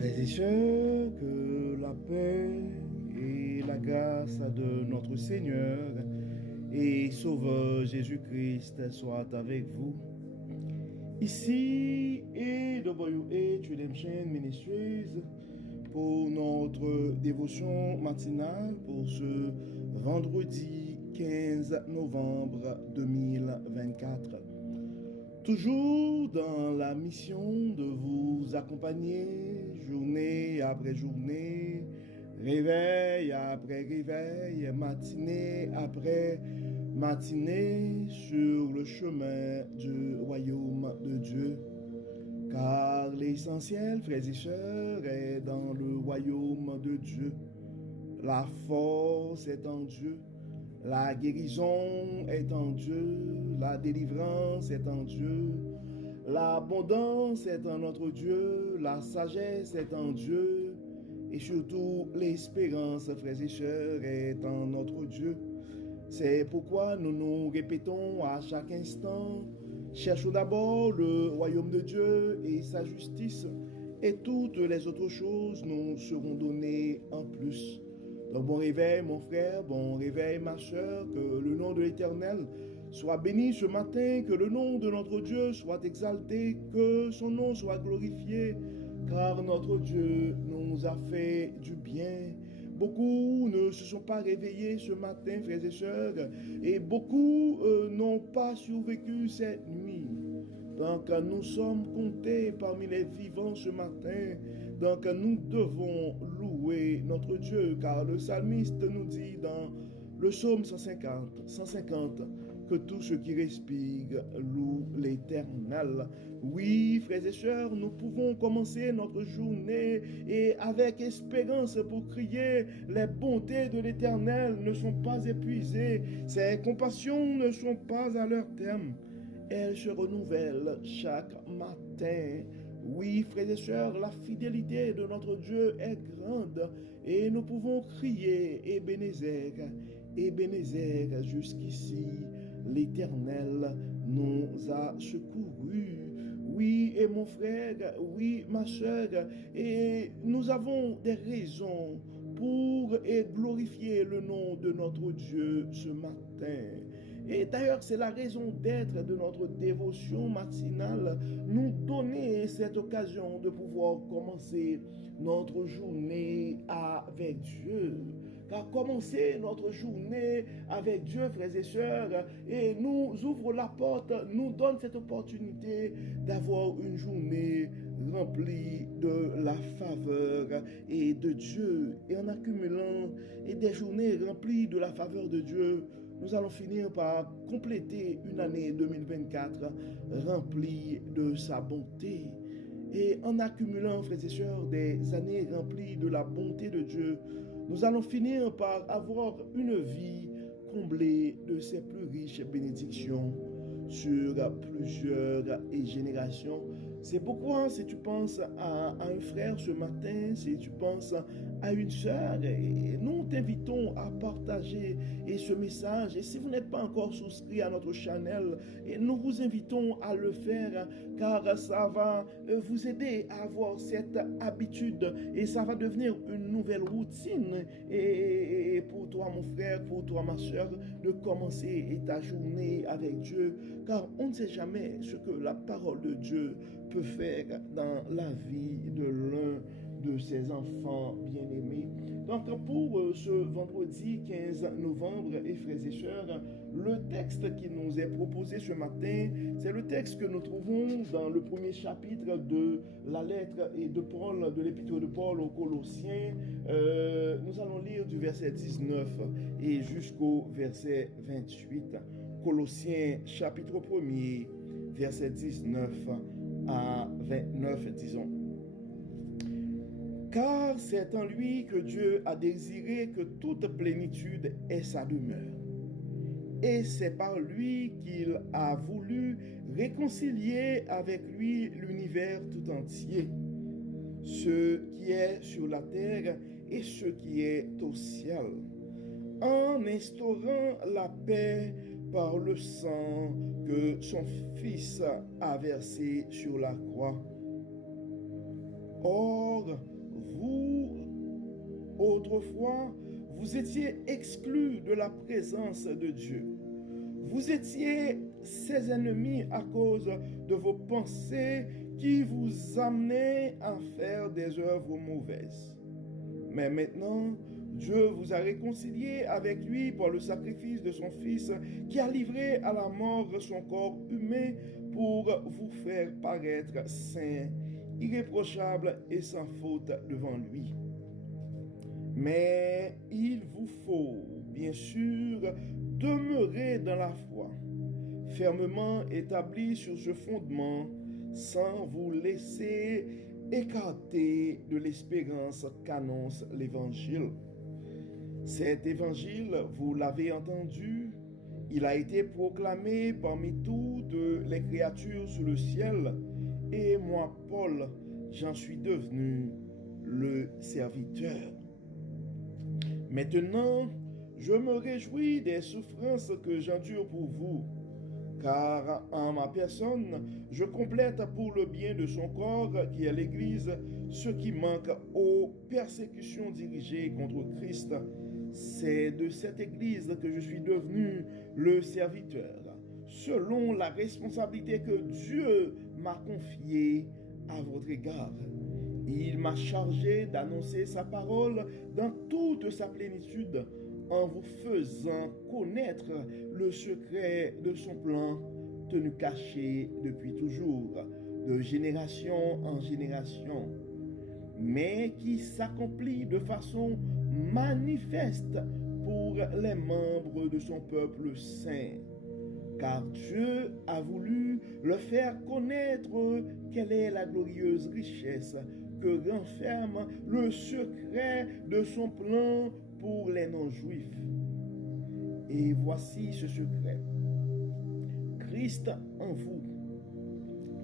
Frères et sœurs, que la paix et la grâce de notre Seigneur et Sauveur Jésus-Christ soient avec vous. Ici et WH Redemption Ministries pour notre dévotion matinale pour ce vendredi 15 novembre 2024. Toujours dans la mission de vous accompagner journée après journée, réveil après réveil, matinée après matinée sur le chemin du royaume de Dieu. Car l'essentiel, frères et sœurs, est dans le royaume de Dieu. La force est en Dieu. La guérison est en Dieu, la délivrance est en Dieu, l'abondance est en notre Dieu, la sagesse est en Dieu, et surtout l'espérance, frères et sœurs, est en notre Dieu. C'est pourquoi nous nous répétons à chaque instant, cherchons d'abord le royaume de Dieu et sa justice, et toutes les autres choses nous seront données en plus. Donc bon réveil mon frère, bon réveil ma soeur, que le nom de l'Éternel soit béni ce matin, que le nom de notre Dieu soit exalté, que son nom soit glorifié, car notre Dieu nous a fait du bien. Beaucoup ne se sont pas réveillés ce matin, frères et sœurs, et beaucoup n'ont pas survécu cette nuit. Donc nous sommes comptés parmi les vivants ce matin. Donc nous devons louer notre Dieu, car le psalmiste nous dit dans le psaume 150 que tout ce qui respire loue l'Éternel. Oui, frères et sœurs, nous pouvons commencer notre journée et avec espérance pour crier les bontés de l'Éternel ne sont pas épuisées, ses compassions ne sont pas à leur terme. Elles se renouvellent chaque matin. Oui, frères et sœurs, la fidélité de notre Dieu est grande et nous pouvons crier Ebenezer, Ebenezer, jusqu'ici l'Éternel nous a secourus. Oui, et mon frère, oui, ma sœur, et nous avons des raisons pour glorifier le nom de notre Dieu ce matin. Et d'ailleurs, c'est la raison d'être de notre dévotion matinale, nous donner cette occasion de pouvoir commencer notre journée avec Dieu. Car commencer notre journée avec Dieu, frères et sœurs, et nous ouvre la porte, nous donne cette opportunité d'avoir une journée remplie de la faveur et de Dieu. Et en accumulant des journées remplies de la faveur de Dieu, nous allons finir par compléter une année 2024 remplie de sa bonté. Et en accumulant, frères et sœurs, des années remplies de la bonté de Dieu, nous allons finir par avoir une vie comblée de ses plus riches bénédictions sur plusieurs générations. C'est pourquoi si tu penses à un frère ce matin, si tu penses à une sœur, nous t'invitons à partager ce message. Et si vous n'êtes pas encore souscrit à notre channel, nous vous invitons à le faire, car ça va vous aider à avoir cette habitude et ça va devenir une nouvelle routine et pour toi mon frère, pour toi ma sœur, de commencer ta journée avec Dieu, car on ne sait jamais ce que la parole de Dieu peut faire dans la vie de l'un de ses enfants bien-aimés. Donc pour ce vendredi 15 novembre, et frères et sœurs, le texte qui nous est proposé ce matin, c'est le texte que nous trouvons dans le premier chapitre de la lettre et de Paul, de l'épître de Paul aux Colossiens. Nous allons lire du verset 19 et jusqu'au verset 28. Colossiens chapitre 1er, verset 19 à 29, disons. Car c'est en lui que Dieu a désiré que toute plénitude ait sa demeure. Et c'est par lui qu'il a voulu réconcilier avec lui l'univers tout entier, ce qui est sur la terre et ce qui est au ciel, en instaurant la paix par le sang que son Fils a versé sur la croix. Or, vous, autrefois, vous étiez exclus de la présence de Dieu. Vous étiez ses ennemis à cause de vos pensées qui vous amenaient à faire des œuvres mauvaises. Mais maintenant, Dieu vous a réconcilié avec lui par le sacrifice de son Fils qui a livré à la mort son corps humain pour vous faire paraître saint, irréprochable et sans faute devant lui. Mais il vous faut, bien sûr, demeurer dans la foi, fermement établi sur ce fondement, sans vous laisser écarter de l'espérance qu'annonce l'Évangile. Cet Évangile, vous l'avez entendu, il a été proclamé parmi toutes les créatures sous le ciel, et moi, Paul, j'en suis devenu le serviteur. Maintenant, je me réjouis des souffrances que j'endure pour vous, car en ma personne, je complète pour le bien de son corps, qui est l'Église, ce qui manque aux persécutions dirigées contre Christ. C'est de cette Église que je suis devenu le serviteur, selon la responsabilité que Dieu m'a confiée à votre égard. Il m'a chargé d'annoncer sa parole dans toute sa plénitude, en vous faisant connaître le secret de son plan, tenu caché depuis toujours, de génération en génération, mais qui s'accomplit de façon manifeste pour les membres de son peuple saint. Car Dieu a voulu le faire connaître quelle est la glorieuse richesse que renferme le secret de son plan pour les non-juifs. Et voici ce secret. Christ en vous,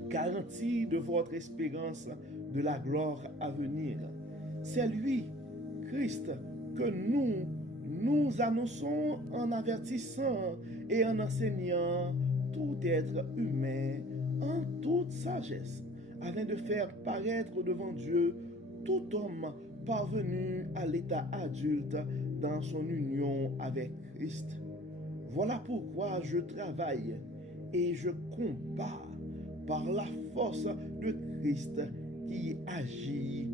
garantie de votre espérance de la gloire à venir. C'est lui, Christ, que nous annonçons en avertissant et en enseignant tout être humain en toute sagesse, afin de faire paraître devant Dieu tout homme parvenu à l'état adulte dans son union avec Christ. Voilà pourquoi je travaille et je combats par la force de Christ qui agit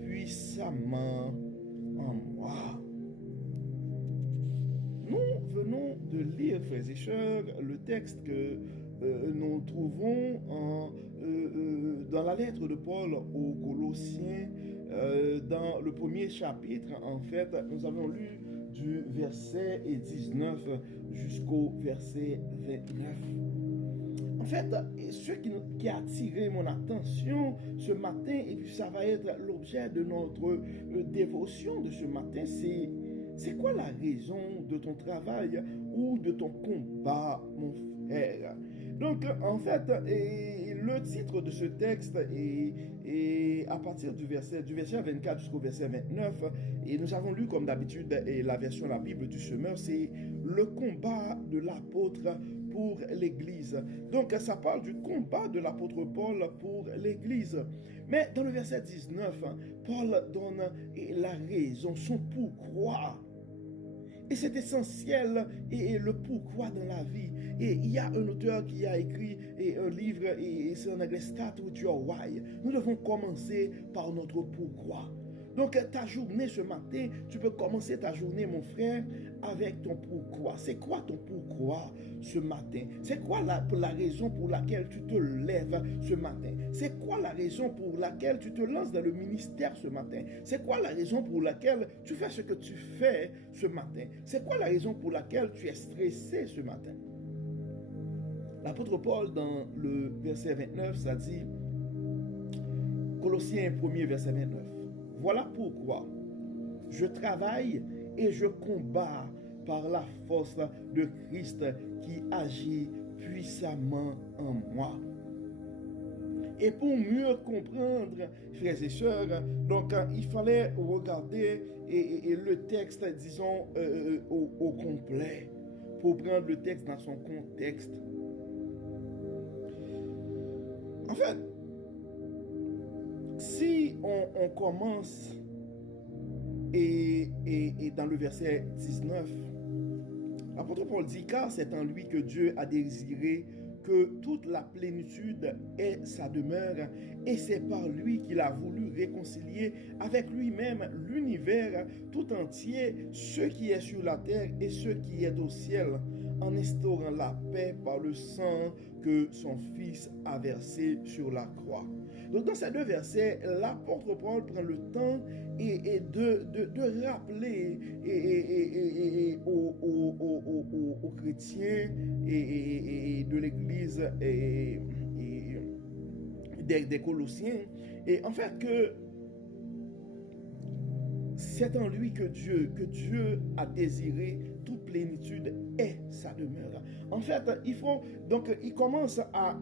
puissamment en moi. Nous venons de lire, frères et sœurs, le texte que nous trouvons dans la lettre de Paul aux Colossiens, dans le premier chapitre. En fait, nous avons lu du verset 19 jusqu'au verset 29. En fait, ce qui a attiré mon attention ce matin, et puis ça va être l'objet de notre dévotion de ce matin, c'est quoi la raison de ton travail ou de ton combat, mon frère? Donc, en fait, le titre de ce texte est à partir du verset 24 jusqu'au verset 29, et nous avons lu comme d'habitude la version de la Bible du semeur, c'est le combat de l'apôtre pour l'Église. Donc, ça parle du combat de l'apôtre Paul pour l'Église. Mais dans le verset 19, Paul donne la raison, son pourquoi. Et c'est essentiel, et le pourquoi dans la vie. Et il y a un auteur qui a écrit un livre, et c'est en anglais, Start with your why. Nous devons commencer par notre pourquoi. Donc ta journée ce matin, tu peux commencer ta journée, mon frère, avec ton pourquoi. C'est quoi ton pourquoi ce matin? C'est quoi la raison pour laquelle tu te lèves ce matin? C'est quoi la raison pour laquelle tu te lances dans le ministère ce matin? C'est quoi la raison pour laquelle tu fais ce que tu fais ce matin? C'est quoi la raison pour laquelle tu es stressé ce matin? L'apôtre Paul, dans le verset 29, ça dit, Colossiens 1er, verset 29. Voilà pourquoi je travaille et je combats par la force de Christ qui agit puissamment en moi. Et pour mieux comprendre, frères et sœurs, donc il fallait regarder et le texte, disons, au complet, pour prendre le texte dans son contexte. En fait, si on commence et dans le verset 19, l'apôtre Paul dit, car c'est en lui que Dieu a désiré que toute la plénitude est sa demeure, et c'est par lui qu'il a voulu réconcilier avec lui-même l'univers tout entier, ce qui est sur la terre et ce qui est au ciel, en instaurant la paix par le sang que son Fils a versé sur la croix. Donc dans ces deux versets, l'apôtre Paul prend le temps de rappeler aux chrétiens et de l'Église des Colossiens, et en fait que c'est en lui que Dieu a désiré toute plénitude est sa demeure. En fait, il commence à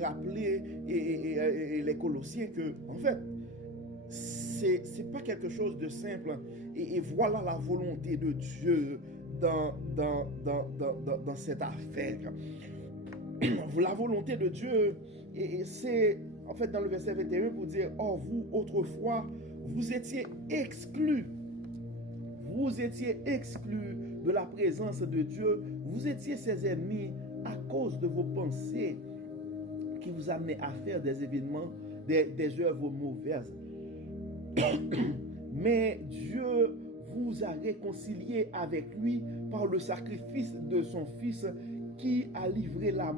rappeler les Colossiens que, en fait, c'est pas quelque chose de simple. Et voilà la volonté de Dieu dans cette affaire. La volonté de Dieu, et c'est en fait dans le verset 21 pour dire, or vous autrefois vous étiez exclus de la présence de Dieu, vous étiez ses ennemis à cause de vos pensées qui vous amenaient à faire des événements, des œuvres mauvaises. Mais Dieu vous a réconciliés avec lui par le sacrifice de son Fils qui a livré à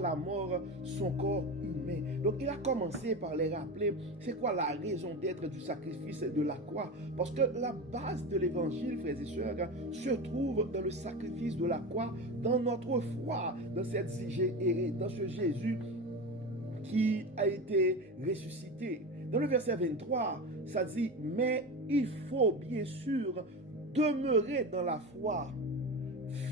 la mort son corps humain. Donc il a commencé par les rappeler c'est quoi la raison d'être du sacrifice de la croix. Parce que la base de l'évangile, frères et sœurs, se trouve dans le sacrifice de la croix, dans notre foi, dans ce Jésus qui a été ressuscité. Dans le verset 23, ça dit, mais il faut bien sûr demeurer dans la foi,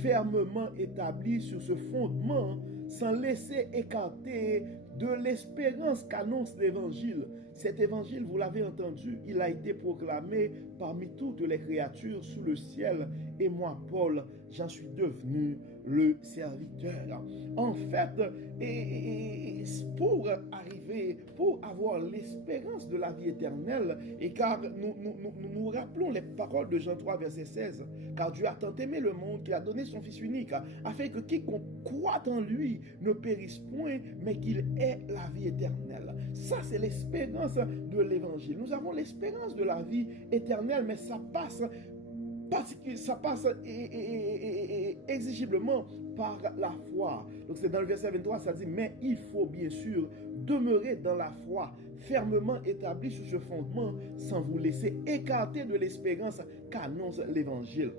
fermement établi sur ce fondement, sans laisser écarter de l'espérance qu'annonce l'évangile. Cet évangile, vous l'avez entendu, il a été proclamé parmi toutes les créatures sous le ciel, et moi, Paul, j'en suis devenu le serviteur. En fait, pour avoir l'espérance de la vie éternelle, et car nous rappelons les paroles de Jean 3, verset 16, car Dieu a tant aimé le monde qu'il a donné son Fils unique, afin que quiconque croit en lui ne périsse point, mais qu'il ait la vie éternelle. Ça, c'est l'espérance de l'évangile. Nous avons l'espérance de la vie éternelle, mais ça passe exigiblement par la foi. Donc c'est dans le verset 23, ça dit, mais il faut bien sûr demeurer dans la foi, fermement établi sur ce fondement, sans vous laisser écarter de l'espérance qu'annonce l'évangile.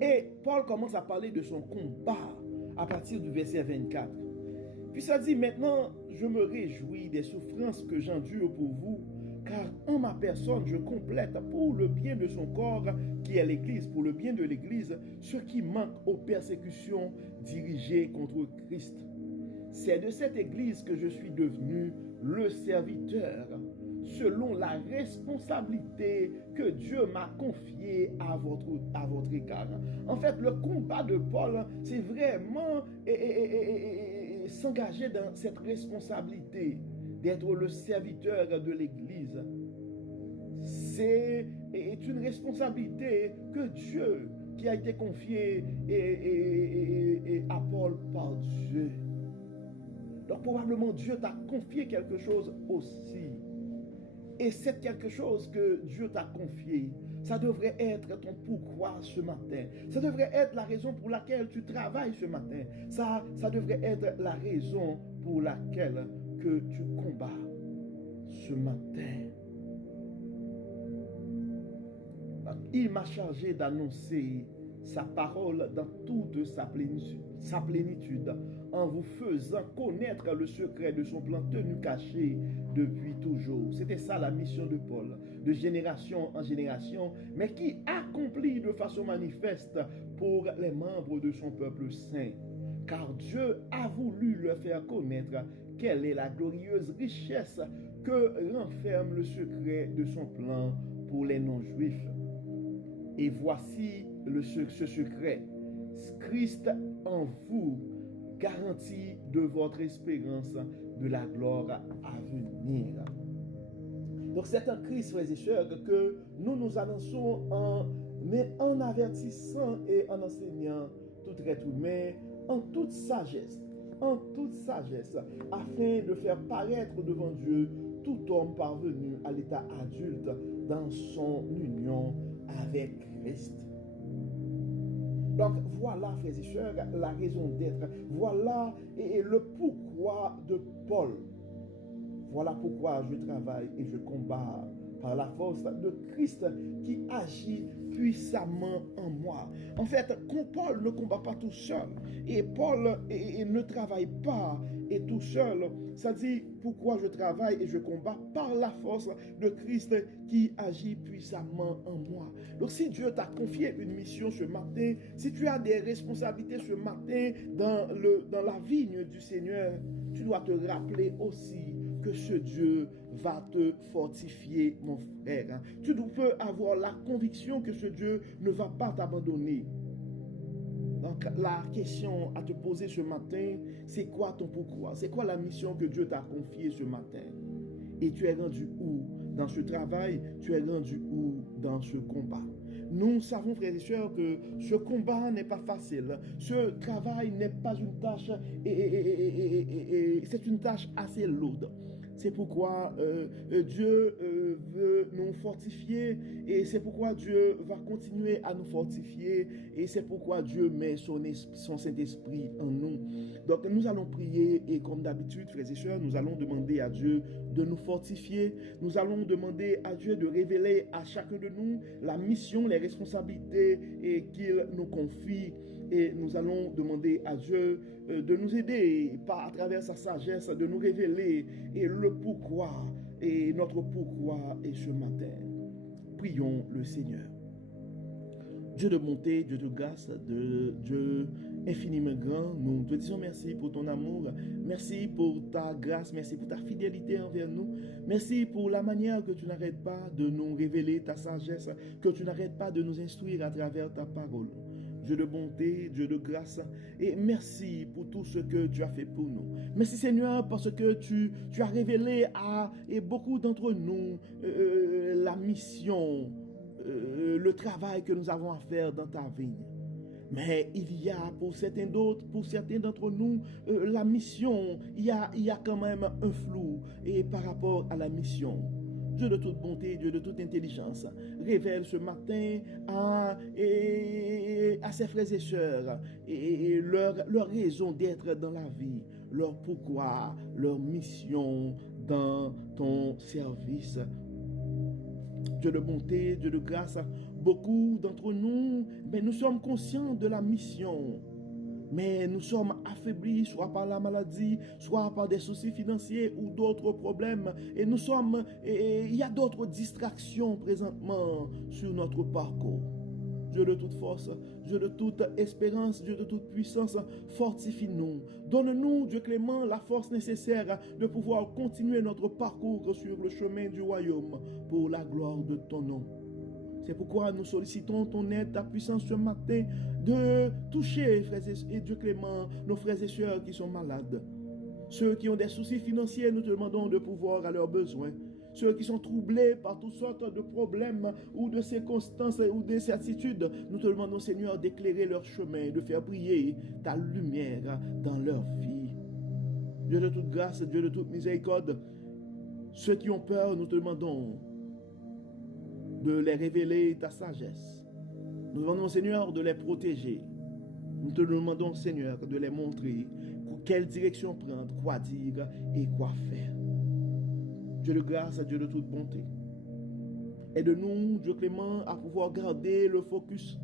Et Paul commence à parler de son combat à partir du verset 24. Puis ça dit, maintenant je me réjouis des souffrances que j'endure pour vous, car en ma personne, je complète pour le bien de son corps, qui est l'Église, pour le bien de l'Église, ce qui manque aux persécutions dirigées contre Christ. C'est de cette Église que je suis devenu le serviteur, selon la responsabilité que Dieu m'a confiée à votre égard. En fait, le combat de Paul, c'est vraiment s'engager dans cette responsabilité d'être le serviteur de l'Église. C'est une responsabilité que Dieu, qui a été confiée à Paul par Dieu. Donc probablement Dieu t'a confié quelque chose aussi. Et c'est quelque chose que Dieu t'a confié. Ça devrait être ton pourquoi ce matin. Ça devrait être la raison pour laquelle tu travailles ce matin. Ça devrait être la raison pour laquelle que tu combats ce matin. Il m'a chargé d'annoncer sa parole dans toute sa plénitude, en vous faisant connaître le secret de son plan tenu caché depuis toujours. C'était ça la mission de Paul, de génération en génération, mais qui accomplit de façon manifeste pour les membres de son peuple saint. Car Dieu a voulu leur faire connaître quelle est la glorieuse richesse que renferme le secret de son plan pour les non-juifs. Et voici ce secret, Christ en vous, garantie de votre espérance de la gloire à venir. Donc c'est en Christ, frères et sœurs, que nous annonçons en avertissant et en enseignant tout être humain en toute sagesse, afin de faire paraître devant Dieu tout homme parvenu à l'état adulte dans son union avec Christ. Donc voilà, frères et sœurs, la raison d'être. Voilà le pourquoi de Paul. Voilà pourquoi je travaille et je combats par la force de Christ qui agit puissamment en moi. En fait, Paul ne combat pas tout seul. Et Paul ne travaille pas et tout seul. Ça dit pourquoi je travaille et je combats par la force de Christ qui agit puissamment en moi. Donc si Dieu t'a confié une mission ce matin, si tu as des responsabilités ce matin dans la vigne du Seigneur, tu dois te rappeler aussi que ce Dieu va te fortifier, mon frère. Tu peux avoir la conviction que ce Dieu ne va pas t'abandonner. Donc la question à te poser ce matin, c'est quoi ton pourquoi? C'est quoi la mission que Dieu t'a confiée ce matin? Et tu es rendu où dans ce travail? Tu es rendu où dans ce combat? Nous savons, frères et sœurs, que ce combat n'est pas facile. Ce travail n'est pas une tâche, c'est une tâche assez lourde. C'est pourquoi Dieu veut nous fortifier et c'est pourquoi Dieu va continuer à nous fortifier et c'est pourquoi Dieu met son Saint-Esprit en nous. Donc nous allons prier et comme d'habitude, frères et sœurs, nous allons demander à Dieu de nous fortifier. Nous allons demander à Dieu de révéler à chacun de nous la mission, les responsabilités qu'il nous confie. Et nous allons demander à Dieu de nous aider à travers sa sagesse, de nous révéler et le pourquoi et notre pourquoi et ce matin. Prions le Seigneur. Dieu de bonté, Dieu de grâce, Dieu infiniment grand, nous te disons merci pour ton amour, merci pour ta grâce, merci pour ta fidélité envers nous, merci pour la manière que tu n'arrêtes pas de nous révéler ta sagesse, que tu n'arrêtes pas de nous instruire à travers ta parole. Dieu de bonté, Dieu de grâce, et merci pour tout ce que tu as fait pour nous. Merci Seigneur parce que tu as révélé à beaucoup d'entre nous la mission, le travail que nous avons à faire dans ta vigne. Mais il y a pour certains d'entre nous, la mission, il y a quand même un flou par rapport à la mission. Dieu de toute bonté, Dieu de toute intelligence, révèle ce matin à ses frères et sœurs et leur raison d'être dans la vie, leur pourquoi, leur mission dans ton service. Dieu de bonté, Dieu de grâce, beaucoup d'entre nous, mais nous sommes conscients de la mission. Mais nous sommes affaiblis, soit par la maladie, soit par des soucis financiers ou d'autres problèmes. Et il y a d'autres distractions présentement sur notre parcours. Dieu de toute force, Dieu de toute espérance, Dieu de toute puissance, fortifie-nous. Donne-nous, Dieu clément, la force nécessaire de pouvoir continuer notre parcours sur le chemin du royaume pour la gloire de ton nom. C'est pourquoi nous sollicitons ton aide, ta puissance ce matin de toucher, frères et Dieu clément, nos frères et sœurs qui sont malades. Ceux qui ont des soucis financiers, nous te demandons de pouvoir à leurs besoins. Ceux qui sont troublés par toutes sortes de problèmes ou de circonstances ou d'incertitudes, nous te demandons, Seigneur, d'éclairer leur chemin, de faire briller ta lumière dans leur vie. Dieu de toute grâce, Dieu de toute miséricorde, ceux qui ont peur, nous te demandons de les révéler ta sagesse. Nous demandons, Seigneur, de les protéger. Nous te demandons, Seigneur, de les montrer quelle direction prendre, quoi dire et quoi faire. Dieu de grâce, Dieu de toute bonté. Aide-nous, Dieu clément, à pouvoir garder le focus.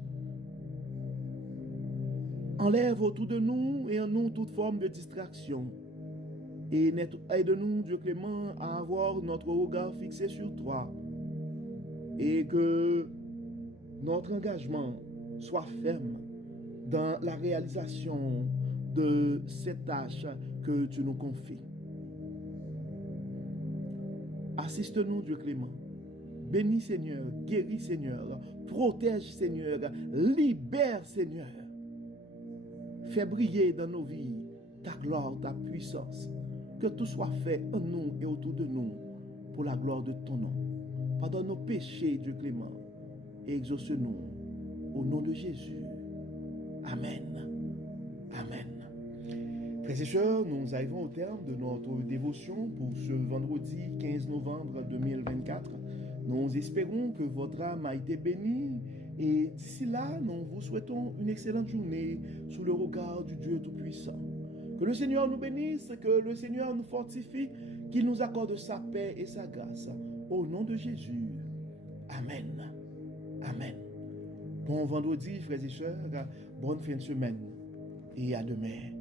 Enlève autour de nous et en nous toute forme de distraction. Et aide-nous, Dieu clément, à avoir notre regard fixé sur toi. Et que notre engagement soit ferme dans la réalisation de cette tâche que tu nous confies. Assiste-nous, Dieu clément. Bénis, Seigneur. Guéris, Seigneur. Protège, Seigneur. Libère, Seigneur. Fais briller dans nos vies ta gloire, ta puissance. Que tout soit fait en nous et autour de nous pour la gloire de ton nom. Pardonne nos péchés, Dieu clément, et exauce-nous au nom de Jésus. Amen. Amen. Frères et sœurs, nous arrivons au terme de notre dévotion pour ce vendredi 15 novembre 2024. Nous espérons que votre âme a été bénie et d'ici là, nous vous souhaitons une excellente journée sous le regard du Dieu Tout-Puissant. Que le Seigneur nous bénisse, que le Seigneur nous fortifie, qu'il nous accorde sa paix et sa grâce. Au nom de Jésus. Amen. Amen. Bon vendredi, frères et sœurs, bonne fin de semaine et à demain.